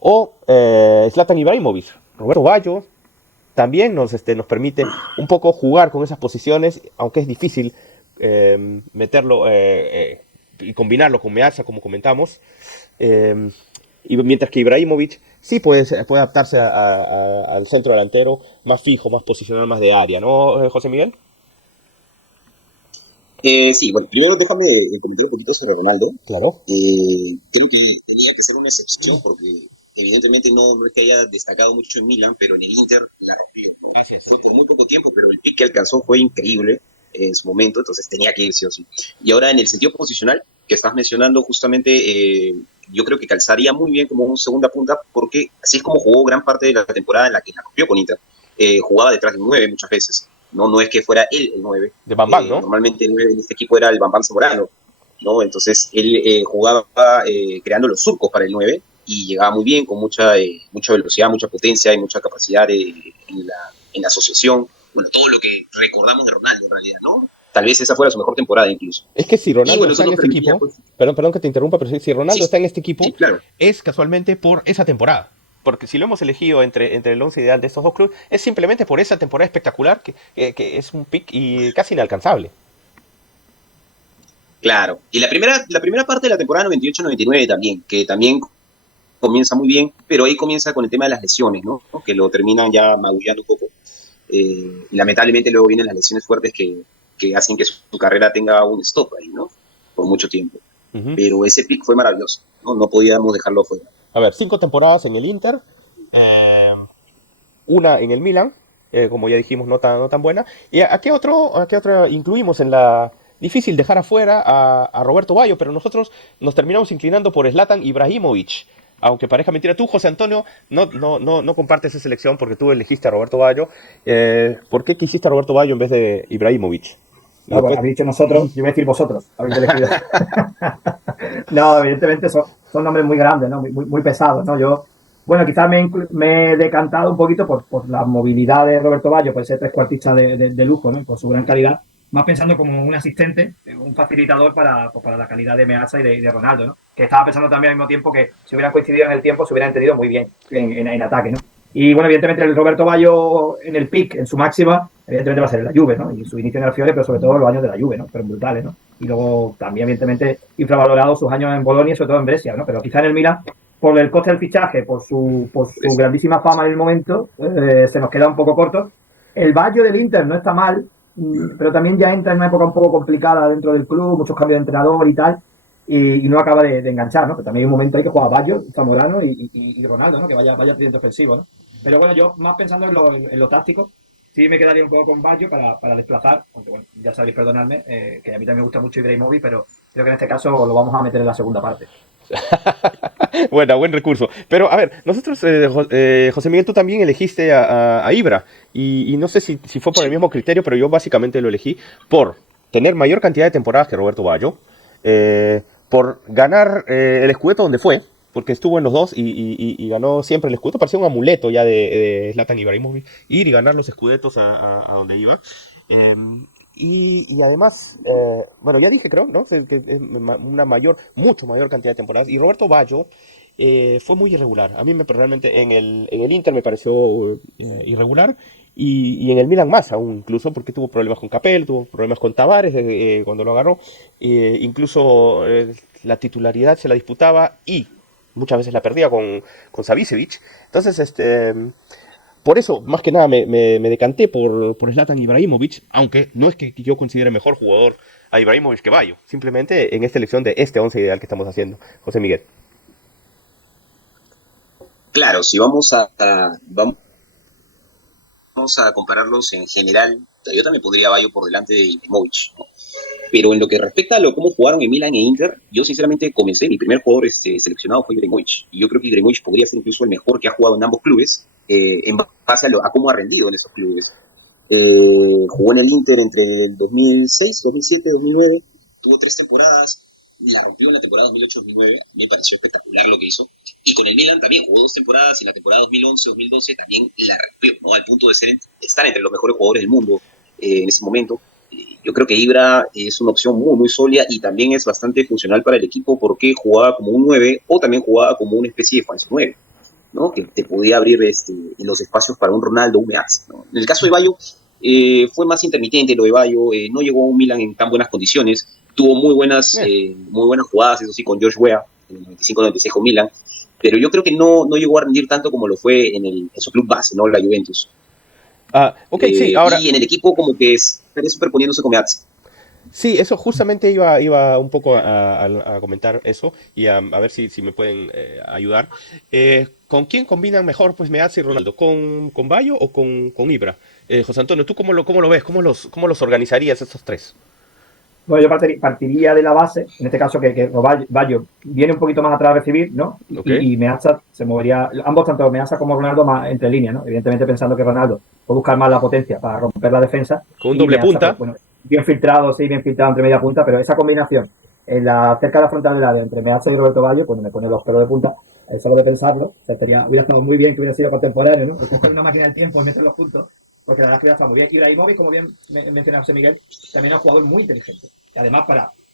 o Zlatan Ibrahimovic. Roberto Baggio también nos permite un poco jugar con esas posiciones, aunque es difícil meterlo y combinarlo con Meazza, como comentamos. Y mientras que Ibrahimovic sí puede adaptarse al centro delantero más fijo, más posicional, más de área, ¿no, José Miguel? Sí, bueno, primero déjame comentar un poquito sobre Ronaldo. Claro. Creo que tenía que ser una excepción porque evidentemente no es que haya destacado mucho en Milan, pero en el Inter la rompió. Fue por muy poco tiempo, pero el pick que alcanzó fue increíble en su momento, entonces tenía que ir sí o sí. Y ahora en el sentido posicional que estás mencionando, justamente yo creo que calzaría muy bien como un segunda punta porque así es como jugó gran parte de la temporada en la que la rompió con Inter. Jugaba detrás del 9 muchas veces. No es que fuera él el 9. De Bambam, ¿no? Normalmente el 9 en este equipo era el Bambam Zamorano, ¿no? Entonces él jugaba creando los surcos para el 9 y llegaba muy bien, con mucha velocidad, mucha potencia y mucha capacidad en la asociación. Bueno, todo lo que recordamos de Ronaldo en realidad, ¿no? Tal vez esa fuera su mejor temporada incluso. Es que si Ronaldo bueno, está en este equipo, pues, perdón que te interrumpa, pero si Ronaldo está en este equipo, sí, claro, es casualmente por esa temporada. Porque si lo hemos elegido entre el 11 ideal de estos dos clubes, es simplemente por esa temporada espectacular que es un pick y casi inalcanzable. Claro. Y la primera parte de la temporada 98-99 también, que también comienza muy bien, pero ahí comienza con el tema de las lesiones, ¿no? Que lo terminan ya magullando un poco. Y lamentablemente luego vienen las lesiones fuertes que hacen que su carrera tenga un stop ahí, ¿no? Por mucho tiempo. Pero ese pick fue maravilloso, ¿no? No podíamos dejarlo fuera. A ver, 5 temporadas en el Inter, una en el Milan, como ya dijimos, no tan buena. ¿Y a qué otra incluimos en la... Difícil dejar afuera a Roberto Baggio, pero nosotros nos terminamos inclinando por Zlatan Ibrahimovic. Aunque parezca mentira, tú, José Antonio, no compartes esa selección porque tú elegiste a Roberto Baggio. ¿Por qué quisiste a Roberto Baggio en vez de Ibrahimovic? No, pues habéis dicho nosotros, yo voy a decir vosotros, habéis elegido. No, evidentemente son nombres muy grandes, ¿no? Muy pesados, ¿no? Yo, bueno, quizás me he decantado un poquito por la movilidad de Roberto Baggio, por ser trecuartista de lujo, ¿no? Por su gran calidad, más pensando como un asistente, un facilitador para la calidad de Meazza y de Ronaldo, ¿no? Que estaba pensando también al mismo tiempo que si hubieran coincidido en el tiempo se hubieran entendido muy bien en ataque, ¿no? Y bueno, evidentemente el Roberto Baggio en el pick, en su máxima, evidentemente va a ser la Juve, ¿no? Y su inicio en el Fiore, pero sobre todo los años de la Juve, ¿no? Pero brutales, ¿no? Y luego también, evidentemente, infravalorado sus años en Bolonia y sobre todo en Brescia, ¿no? Pero quizá en el Milan, por el coste del fichaje, por su grandísima fama en el momento, se nos queda un poco corto. El Baggio del Inter no está mal, pero también ya entra en una época un poco complicada dentro del club, muchos cambios de entrenador y tal, y no acaba de enganchar, ¿no? Pero también hay un momento ahí que juega Baggio, Zamorano y Ronaldo, ¿no? Que vaya tridente ofensivo, ¿no? Pero bueno, yo más pensando en lo táctico, sí me quedaría un poco con Baggio para desplazar, aunque bueno, ya sabéis, perdonadme, que a mí también me gusta mucho Ibrahimovic, pero creo que en este caso lo vamos a meter en la segunda parte. Bueno, buen recurso. Pero a ver, nosotros, José Miguel, tú también elegiste a Ibra. Y no sé si fue por el mismo criterio, pero yo básicamente lo elegí por tener mayor cantidad de temporadas que Roberto Baggio, por ganar el Scudetto donde fue, porque estuvo en los dos y ganó siempre el Scudetto. Parecía un amuleto ya de Zlatan Ibrahimovic, ir y ganar los Scudettos a donde iba. Y además, bueno, ya dije, creo, ¿no? Que es una mucho mayor cantidad de temporadas. Y Roberto Baggio fue muy irregular. A mí realmente en el Inter me pareció irregular. Y en el Milan más aún, incluso porque tuvo problemas con Capello, tuvo problemas con Tavares cuando lo agarró. Incluso la titularidad se la disputaba y muchas veces la perdía con Savicevic. Entonces, por eso, más que nada, me decanté por Zlatan Ibrahimovic, aunque no es que yo considere mejor jugador a Ibrahimovic que Baggio, simplemente en esta elección de este 11 ideal que estamos haciendo. José Miguel. Claro, si vamos a compararlos en general, yo también pondría a Baggio por delante de Ibrahimovic, ¿no? Pero en lo que respecta a cómo jugaron en Milan e Inter, yo sinceramente mi primer jugador seleccionado fue Ibrahimovic. Y yo creo que Ibrahimovic podría ser incluso el mejor que ha jugado en ambos clubes, en base a cómo ha rendido en esos clubes. Jugó en el Inter entre el 2006, 2007, 2009, tuvo 3 temporadas, la rompió en la temporada 2008-2009, a mí me pareció espectacular lo que hizo. Y con el Milan también jugó 2 temporadas, y en la temporada 2011-2012 también la rompió, ¿no? Al punto de estar entre los mejores jugadores del mundo en ese momento. Yo creo que Ibra es una opción muy, muy sólida y también es bastante funcional para el equipo porque jugaba como un 9 o también jugaba como una especie de falso 9, ¿no? Que te podía abrir los espacios para un Ronaldo, un Meazza, ¿no? En el caso de Bayo, fue más intermitente lo de Bayo, no llegó a un Milan en tan buenas condiciones, tuvo muy buenas jugadas, eso sí, con George Weah, en el 95-96 con Milan, pero yo creo que no llegó a rendir tanto como lo fue en su club base, ¿no? La Juventus. Ok, sí, ahora... Y en el equipo como que estaría superponiéndose con Meazza. Sí, eso justamente iba un poco a comentar eso y a ver si me pueden ayudar. ¿Con quién combinan mejor pues Meazza y Ronaldo? ¿Con Bayo o con Ibra? José Antonio, ¿tú cómo lo ves? ¿Cómo los organizarías estos tres? Bueno, yo partiría de la base, en este caso que Bayo viene un poquito más atrás a recibir, ¿no? Ok. Y Meazza se movería, ambos, tanto Meazza como Ronaldo, más entre líneas, ¿no? Evidentemente pensando que Ronaldo puede buscar más la potencia para romper la defensa. Con un Y doble Meazza, punta. pues, bueno, bien filtrado entre media punta, pero esa combinación cerca de la frontal del área entre Meazza y Roberto Bayo, pues me pone los pelos de punta. Solo de pensarlo, o sea, hubiera estado muy bien que hubiera sido contemporáneo, ¿no? Coger una máquina del tiempo y meterlos juntos, porque la verdad es que hubiera estado muy bien. Ibrahimovic, como bien mencionaba José Miguel, también es un jugador muy inteligente. Y además,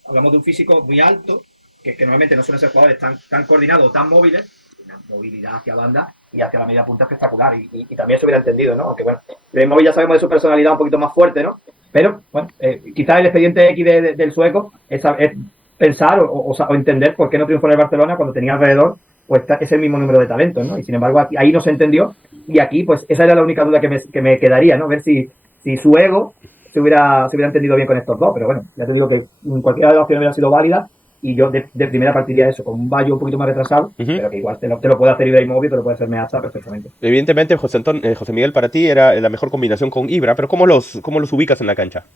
hablamos de un físico muy alto, que normalmente no suelen ser jugadores tan coordinados o tan móviles, una movilidad hacia banda y hacia la media punta espectacular. Y también se hubiera entendido, ¿no? Aunque bueno, Ibrahimovic ya sabemos de su personalidad un poquito más fuerte, ¿no? Pero, bueno, quizás el expediente X del sueco es pensar o entender por qué no triunfó en el Barcelona cuando tenía alrededor pues ese mismo número de talentos, ¿no? Y sin embargo ahí no se entendió, y aquí pues esa era la única duda que me quedaría, ¿no? Ver si su ego se hubiera entendido bien con estos dos, pero bueno, ya te digo que cualquiera de las opciones hubiera sido válida, y yo de primera partiría eso, con un Bayo un poquito más retrasado, pero que igual te lo puede hacer Ibrahimovic, te lo puede hacer Meazza perfectamente. Evidentemente, José Miguel, para ti era la mejor combinación con Ibra, pero ¿cómo los ubicas en la cancha?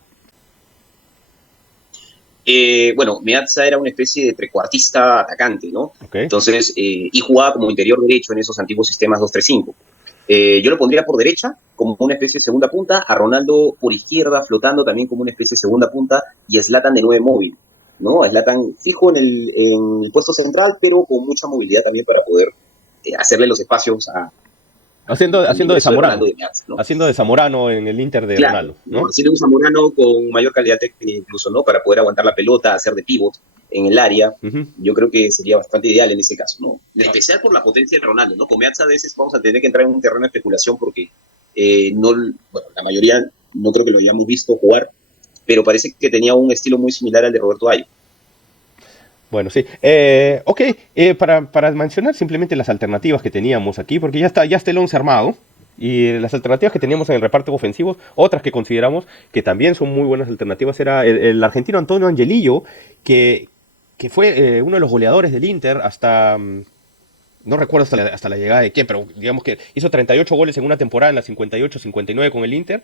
Bueno, Meazza era una especie de trecuartista atacante, ¿no? Okay. Entonces, y jugaba como interior derecho en esos antiguos sistemas 2-3-5. Yo lo pondría por derecha, como una especie de segunda punta, a Ronaldo por izquierda, flotando también como una especie de segunda punta, y a Zlatan de 9 móvil, ¿no? A Zlatan fijo en el puesto central, pero con mucha movilidad también para poder hacerle los espacios Haciendo de Zamorano. De Meazza, ¿no? Haciendo de Zamorano en el Inter de Claro, Ronaldo, ¿no? haciendo un Zamorano con mayor calidad técnica incluso, ¿no? Para poder aguantar la pelota, hacer de pivot en el área. Yo creo que sería bastante ideal en ese caso, ¿no? En especial por la potencia de Ronaldo, ¿no? Con Meazza a veces vamos a tener que entrar en un terreno de especulación porque la mayoría no creo que lo hayamos visto jugar, pero parece que tenía un estilo muy similar al de Roberto Bayo. Bueno, sí. Ok, para mencionar simplemente las alternativas que teníamos aquí, porque ya está el 11 armado, y las alternativas que teníamos en el reparto ofensivo, otras que consideramos que también son muy buenas alternativas, era el argentino Antonio Angelillo, que fue uno de los goleadores del Inter hasta... no recuerdo hasta la llegada de quién, pero digamos que hizo 38 goles en una temporada, en la 58-59 con el Inter.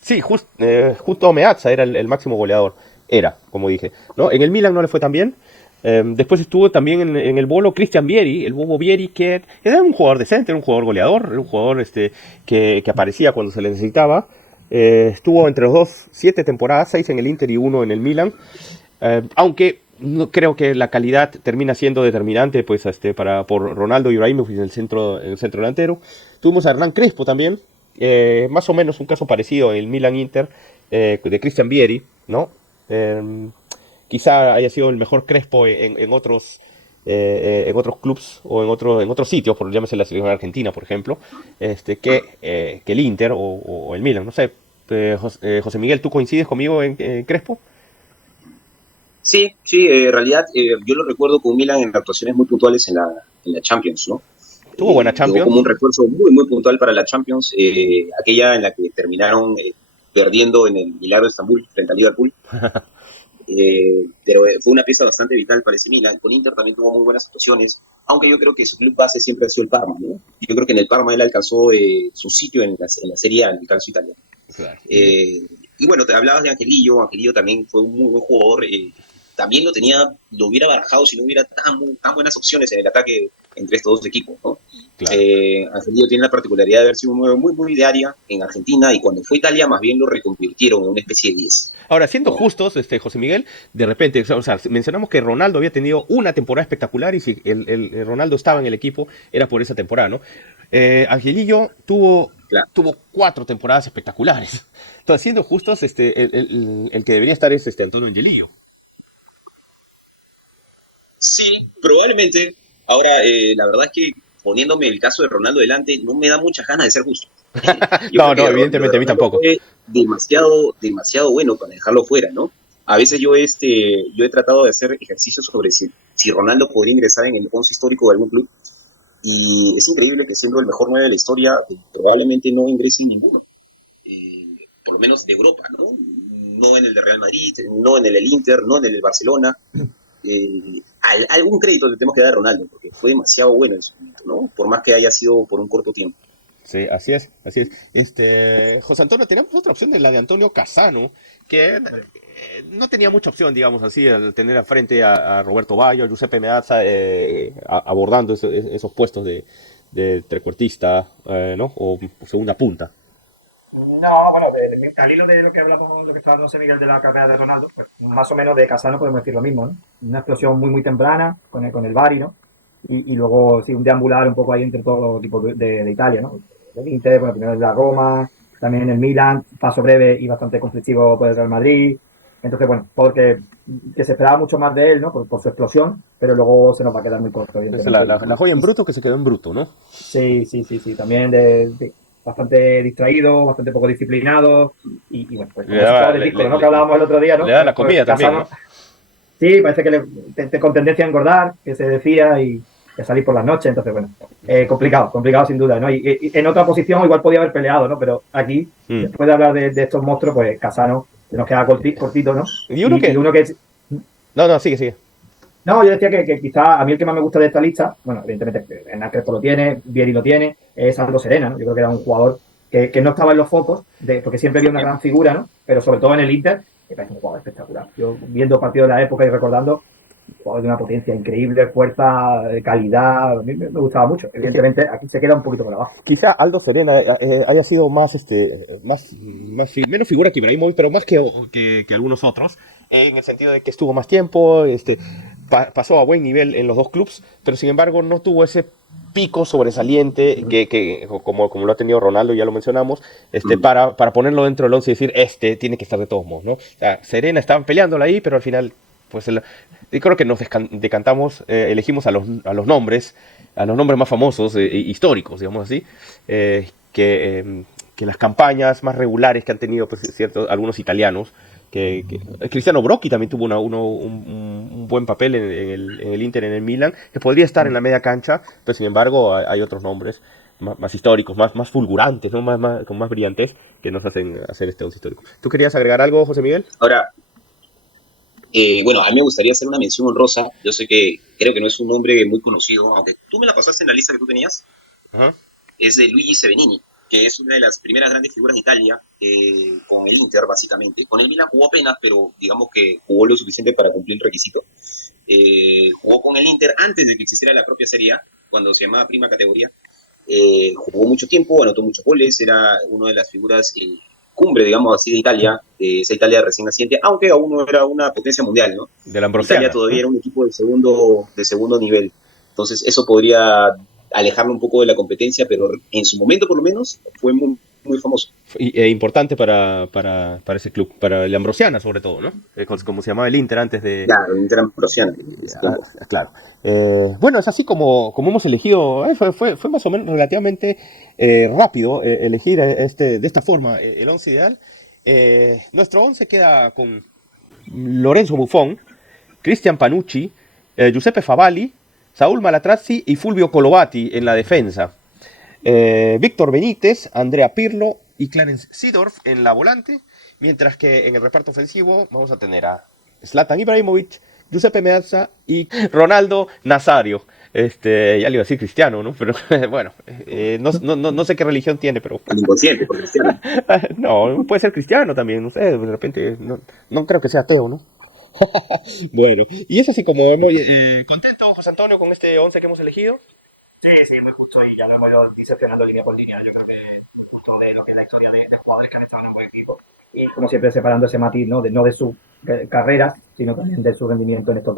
Sí, justo Meazza era el máximo goleador. Era, como dije, ¿no? En el Milan no le fue tan bien. Después estuvo también en el Bolo Cristian Vieri, el Bobo Vieri, que era un jugador decente, era un jugador goleador, era un jugador que aparecía cuando se le necesitaba. Estuvo entre los dos 7 temporadas, 6 en el Inter y 1 en el Milan. Aunque no creo que la calidad termina siendo determinante pues por Ronaldo y Ibrahimovic en el centro delantero. Tuvimos a Hernán Crespo también, más o menos un caso parecido en el Milan Inter, de Cristian Vieri, ¿no? Quizá haya sido el mejor Crespo en otros clubs o en otros sitios, por llámese la selección argentina, por ejemplo, que el Inter o el Milan. No sé, José Miguel, ¿tú coincides conmigo en Crespo? Sí, en realidad yo lo recuerdo con Milan en actuaciones muy puntuales en la Champions, ¿no? Tuvo buena Llegó Champions. como un refuerzo muy, muy puntual para la Champions, aquella en la que terminaron perdiendo en el Milagro de Estambul frente a Liverpool. Pero fue una pieza bastante vital para ese Milan. Con Inter también tuvo muy buenas actuaciones, aunque yo creo que su club base siempre ha sido el Parma, ¿no? Yo creo que en el Parma él alcanzó su sitio en la Serie A, en el calcio italiano. Claro. Y bueno, te hablabas de Angelillo también fue un muy buen jugador. También lo hubiera barajado si no hubiera tan buenas opciones en el ataque entre estos dos equipos, ¿no? Claro. Angelillo tiene la particularidad de haber sido un 9 muy, muy de área en Argentina y cuando fue a Italia más bien lo reconvirtieron en una especie de 10. Ahora, siendo ¿No? justos, José Miguel, de repente, o sea, mencionamos que Ronaldo había tenido una temporada espectacular y si el Ronaldo estaba en el equipo era por esa temporada, ¿no? Angelillo Claro. tuvo 4 temporadas espectaculares. Entonces, siendo justos, el que debería estar es Antonio Angelillo. Sí, probablemente. Ahora, la verdad es que poniéndome el caso de Ronaldo delante, no me da muchas ganas de ser justo. Yo No, creo no, que evidentemente a mí Ronaldo tampoco. fue demasiado, demasiado bueno para dejarlo fuera, ¿no? A veces yo he tratado de hacer ejercicios sobre si Ronaldo podría ingresar en el 11 histórico de algún club. Y es increíble que siendo el mejor 9 de la historia, probablemente no ingrese en ninguno. Por lo menos de Europa, ¿no? No en el de Real Madrid, no en el Inter, no en el Barcelona. Algún crédito le tenemos que dar a Ronaldo, porque fue demasiado bueno en su momento, ¿no? Por más que haya sido por un corto tiempo. Sí, así es, así es. José Antonio, tenemos otra opción de la de Antonio Cassano, que no tenía mucha opción, digamos así, al tener al frente a Roberto Baggio, a Giuseppe Meazza, abordando esos puestos de trecuartista, ¿no? O segunda punta. No, bueno, al hilo de lo que hablamos, lo que estaba hablando Miguel de la carrera de Ronaldo, pues más o menos de Casano podemos decir lo mismo, ¿no? Una explosión muy, muy temprana con el Bari, ¿no? Y luego sí, un deambular un poco ahí entre todos los equipos de Italia, ¿no? El Inter, bueno, primero de la Roma, también en el Milan, paso breve y bastante conflictivo por el Real Madrid. Entonces, bueno, porque que se esperaba mucho más de él, ¿no? Por su explosión, pero luego se nos va a quedar muy corto, Es evidentemente. la joya en bruto que se quedó en bruto, ¿no? Sí, sí, sí, sí. También bastante distraído, bastante poco disciplinado. Y bueno, pues Le como esos daba, jugadores díscolos, ¿no? Que hablábamos el otro día, le ¿no? daba la Pues comida también, Casano, ¿no? sí, parece que con tendencia a engordar, que se decía, y a salir por las noches. Entonces, bueno, complicado, complicado sin duda, ¿no? Y en otra posición igual podía haber peleado, ¿no? Pero aquí, Mm. después de hablar de estos monstruos, pues Casano se nos queda cortito, ¿no? Y uno Y que... uno que No, no, sigue, sigue. no, yo decía que quizá a mí el que más me gusta de esta lista, bueno, evidentemente Hernán Crespo lo tiene, Vieri lo tiene, es Aldo Serena, ¿no? Yo creo que era un jugador que no estaba en los focos, porque siempre había una gran figura, ¿no? Pero sobre todo en el Inter, me parece un jugador espectacular. Yo viendo partidos de la época y recordando, un jugador de una potencia increíble, fuerza, calidad, a mí me gustaba mucho. Evidentemente aquí se queda un poquito por abajo. Quizá Aldo Serena haya sido menos figura que Ibrahimovic, pero más que algunos otros, en el sentido de que estuvo más tiempo, pasó a buen nivel en los dos clubes, pero sin embargo no tuvo ese pico sobresaliente como lo ha tenido Ronaldo, ya lo mencionamos, para ponerlo dentro del once y decir, tiene que estar de todos modos, ¿no? O sea, Serena estaban peleándola ahí, pero al final, pues yo creo que nos decantamos, elegimos a los nombres más famosos, históricos, digamos así, que las campañas más regulares que han tenido, pues, algunos italianos. Cristiano Brocchi también tuvo un buen papel en el Inter, en el Milan, que podría estar en la media cancha, pero sin embargo hay otros nombres más históricos, más fulgurantes, ¿no? Con más brillantez, que nos hacen hacer este once histórico. ¿Tú querías agregar algo, José Miguel? Ahora, bueno, a mí me gustaría hacer una mención honrosa. Yo sé que creo que no es un nombre muy conocido, aunque tú me la pasaste en la lista que tú tenías. Ajá. Es de Luigi Sevenini, que es una de las primeras grandes figuras de Italia, con el Inter básicamente. Con el Milan jugó apenas, pero digamos que jugó lo suficiente para cumplir el requisito. Jugó con el Inter antes de que existiera la propia Serie A, cuando se llamaba Prima Categoría. Jugó mucho tiempo, anotó muchos goles, era una de las figuras cumbre, digamos así, de Italia, de esa Italia recién naciente, aunque aún no era una potencia mundial, ¿no? De la Italia Ambrosiana, todavía ¿no? era un equipo de segundo nivel. Entonces eso podría alejarlo un poco de la competencia, pero en su momento por lo menos fue muy, muy famoso. Importante para ese club, para el Ambrosiana sobre todo, ¿no? Como se llamaba el Inter antes de... Claro, el Inter Ambrosiana en ese tiempo. Claro. Bueno, es así como hemos elegido, fue más o menos relativamente rápido elegir de esta forma el once ideal. Nuestro once queda con Lorenzo Buffon, Cristian Panucci, Giuseppe Favalli, Saúl Malatrazzi y Fulvio Colovati en la defensa. Víctor Benítez, Andrea Pirlo y Clarence Seedorf en la volante, mientras que en el reparto ofensivo vamos a tener a Zlatan Ibrahimovic, Giuseppe Meazza y Ronaldo Nazario. Ya le iba a decir cristiano, ¿no? Pero bueno, no sé qué religión tiene, pero... El inconsciente, por cristiano. No, puede ser cristiano también, no sé, de repente, no creo que sea ateo, ¿no? Bueno, y es así como hemos contento, José Antonio, con este once que hemos elegido. Sí, sí, muy justo y ya lo hemos ido diseccionando línea por línea. Yo creo que justo de lo que es la historia de jugadores que han estado en un buen equipo y como siempre separando ese matiz, ¿no? No de su carrera, sino también de su rendimiento en estos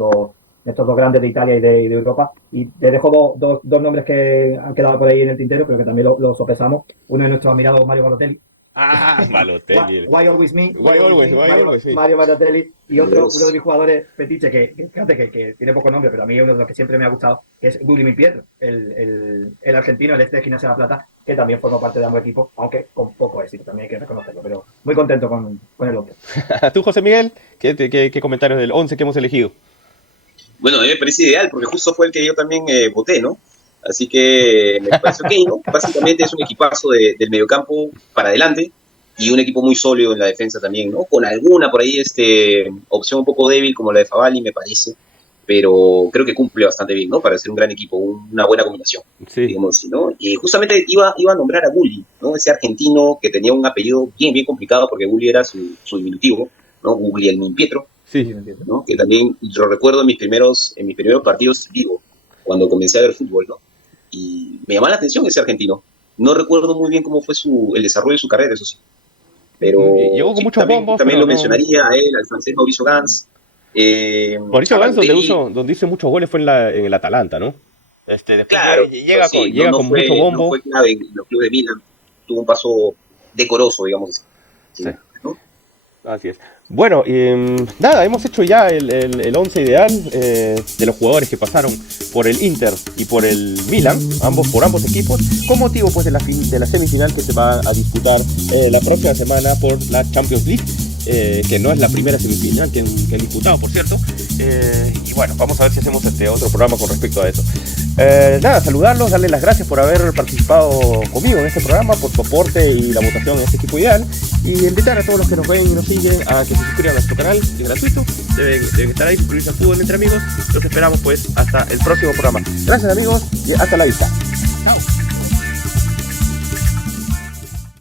dos grandes de Italia y de Europa. Y te dejo dos nombres que han quedado por ahí en el tintero, pero que también lo sopesamos. Uno es nuestro admirado Mario Balotelli. Ah, Balotelli. Why always me? Why always me. Mario Balotelli. Y uno de mis jugadores fetiche que tiene poco nombre, pero a mí es uno de los que siempre me ha gustado, que es Gulli Pietro, el argentino, el de Gimnasia de La Plata, que también forma parte de ambos equipos, aunque con poco éxito, también hay que reconocerlo, pero muy contento con el hombre. ¿Tú, José Miguel? ¿Qué comentarios del 11 que hemos elegido? Bueno, a mí me parece ideal, porque justo fue el que yo también voté, ¿no? Así que me parece ok, ¿no? Básicamente es un equipazo del mediocampo para adelante y un equipo muy sólido en la defensa también, ¿no? Con alguna por ahí opción un poco débil como la de Favali, me parece, pero creo que cumple bastante bien, ¿no? Para ser un gran equipo, una buena combinación, sí, digamos así, ¿no? Y justamente iba a nombrar a Gulli, ¿no? Ese argentino que tenía un apellido bien complicado porque Gulli era su diminutivo, ¿no? Guglielmin Pietro. Sí, ¿no? Que también lo recuerdo en mis primeros partidos vivo, cuando comencé a ver fútbol, ¿no? Y me llamaba la atención ese argentino. No recuerdo muy bien cómo fue el desarrollo de su carrera, eso sí. Pero llegó con muchos bombos. También lo no... mencionaría a él, al francés Mauricio Gans. Mauricio Gans, donde hizo muchos goles fue en el Atalanta, ¿no? Después claro, llega con mucho bombo. No fue clave en los clubes de Milan. Tuvo un paso decoroso, digamos así. Sí. ¿No? Así es. Bueno, nada, hemos hecho ya el 11 ideal de los jugadores que pasaron por el Inter y por el Milan, por ambos equipos, con motivo pues de la semifinal que se va a disputar la próxima semana por la Champions League, que no es la primera semifinal que han disputado, por cierto. Y bueno, vamos a ver si hacemos otro programa con respecto a eso. Nada, saludarlos, darles las gracias por haber participado conmigo en este programa, por su aporte y la votación en este equipo ideal, y invitar a todos los que nos ven y nos siguen a que se suscriban a nuestro canal, que es gratuito. Deben estar ahí, suscribirse al Fútbol Entre Amigos. Los esperamos pues hasta el próximo programa. Gracias amigos y hasta la vista. Chao.